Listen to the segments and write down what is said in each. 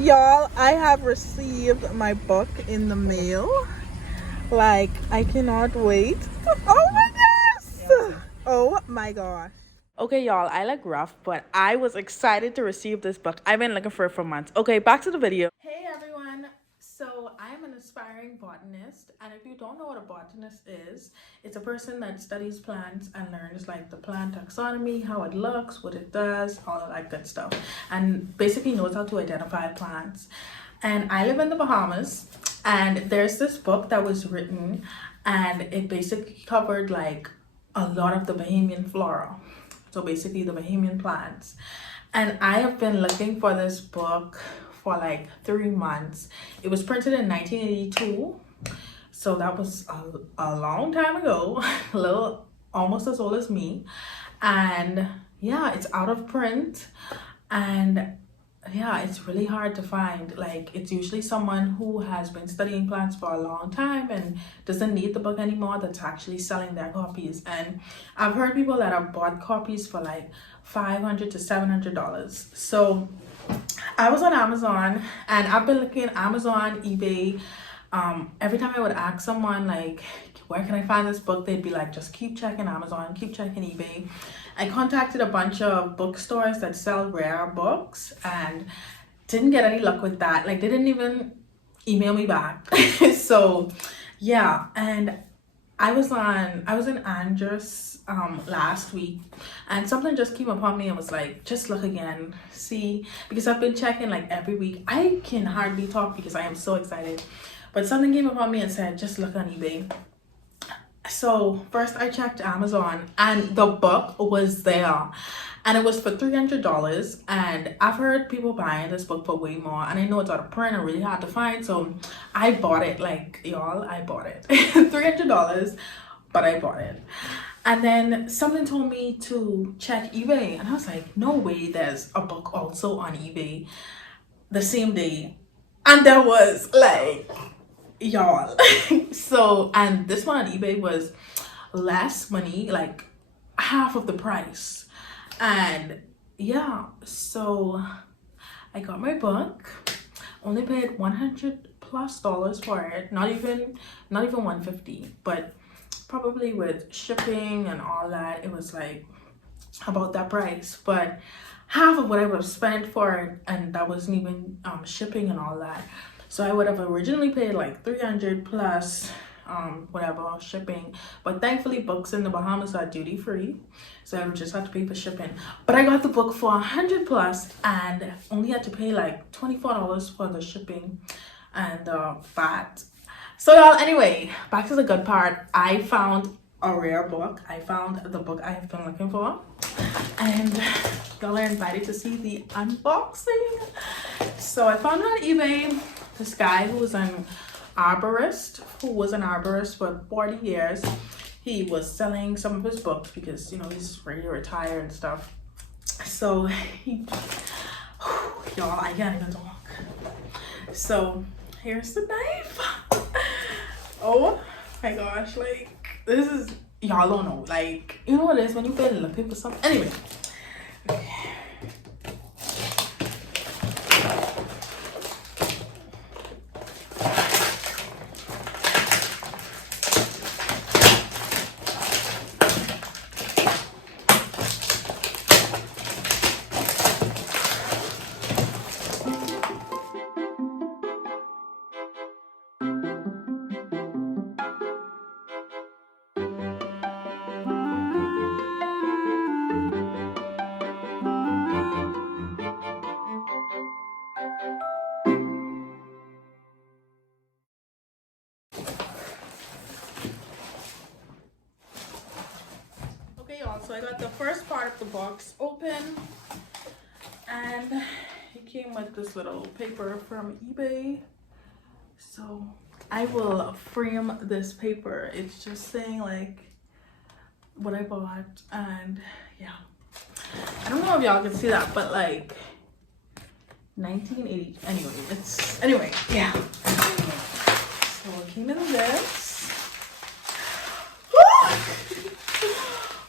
Y'all, I have received my book in the mail. Like, I cannot wait. Oh my gosh! Oh my gosh. Okay, y'all, I look rough, but I was excited to receive this book. I've been looking for it for months. Okay, back to the video. Hey everyone. So I'm an aspiring botanist, and if you don't know what a botanist is, it's a person that studies plants and learns like the plant taxonomy, how it looks, what it does, all of that good stuff, and basically knows how to identify plants. And I live in the Bahamas, and there's this book that was written, and it basically covered like a lot of the Bahamian flora, so basically the Bahamian plants. And I have been looking for this book for like 3 months. It was printed in 1982, so that was a long time ago, a little almost as old as me. And yeah, it's out of print, and yeah, it's really hard to find. Like, it's usually someone who has been studying plants for a long time and doesn't need the book anymore that's actually selling their copies. And I've heard people that have bought copies for like $500 to $700. So I was on Amazon, and I've been looking at Amazon, eBay. Every time I would ask someone like, where can I find this book, they'd be like, just keep checking Amazon, keep checking eBay. I contacted a bunch of bookstores that sell rare books and didn't get any luck with that. Like, they didn't even email me back. So yeah, and I was in Andros last week, and something just came upon me and was like, just look again, see, because I've been checking like every week. I can hardly talk because I am so excited, but something came upon me and said, just look on eBay. So first I checked Amazon, and the book was there, and it was for $300. And I've heard people buying this book for way more, and I know it's out of print and really hard to find, so I bought it. Like, y'all, I bought it. $300, but I bought it. And then something told me to check eBay, and I was like, no way there's a book also on eBay the same day. And there was, like, y'all. So, and this one on eBay was less money, like half of the price. And yeah, so I got my book, only paid $100+ for it, not even 150, but probably with shipping and all that, it was like about that price, but half of what I would have spent for it, and that wasn't even shipping and all that. So I would have originally paid like $300 plus whatever shipping, but thankfully books in the Bahamas are duty free, so I would just have to pay for shipping. But I got the book for $100+ and only had to pay like $24 for the shipping and VAT. So y'all, anyway, back to the good part. I found a rare book. I found the book I have been looking for, and y'all are invited to see the unboxing. So I found it on eBay. This guy who was an arborist for 40 years, he was selling some of his books because, you know, he's ready to retire and stuff. So he, y'all, I can't even talk. So here's the knife. Oh my gosh, like, this is, y'all don't know, like, you know what it is when you've been looking for something. Anyway, okay. So I got the first part of the box open, and it came with this little paper from eBay. So I will frame this paper. It's just saying like what I bought, and yeah, I don't know if y'all can see that, but like 1980. Anyway, yeah. So it came in this.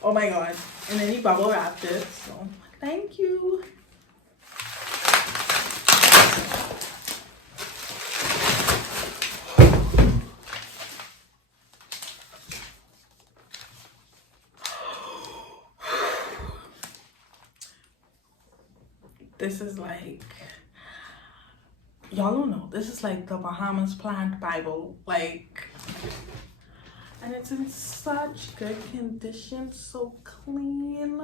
Oh my god. And then he bubble wrapped it. So thank you. this is like, y'all don't know, this is like the Bahamas plant Bible, like, and it's in such good condition, so clean.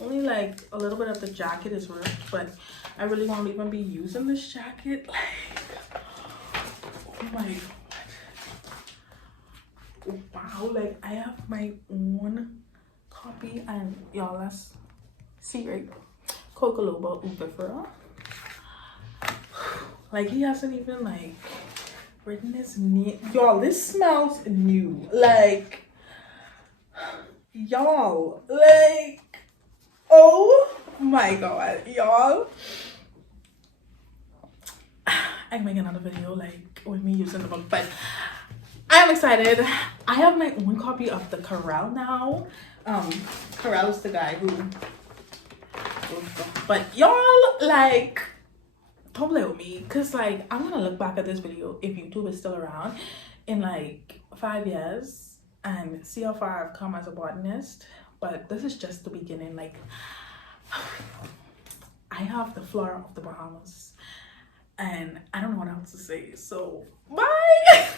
Only like a little bit of the jacket is ripped, but I really won't even be using this jacket. Like, oh my god, wow, like I have my own copy, and y'all, let's see, right? Coca Loba Ubifera. Like, he hasn't even like written his name. Y'all, this smells new. Like, y'all, like, oh my god, y'all. I can make another video like with me using the book, but I'm excited. I have my own copy of the Corral now. Corral is the guy who, but y'all, like, don't play with me, because like I'm gonna look back at this video, if YouTube is still around, in like 5 years and see how far I've come as a botanist. But this is just the beginning. Like, I have the Flora of the Bahamas, and I don't know what else to say, so bye.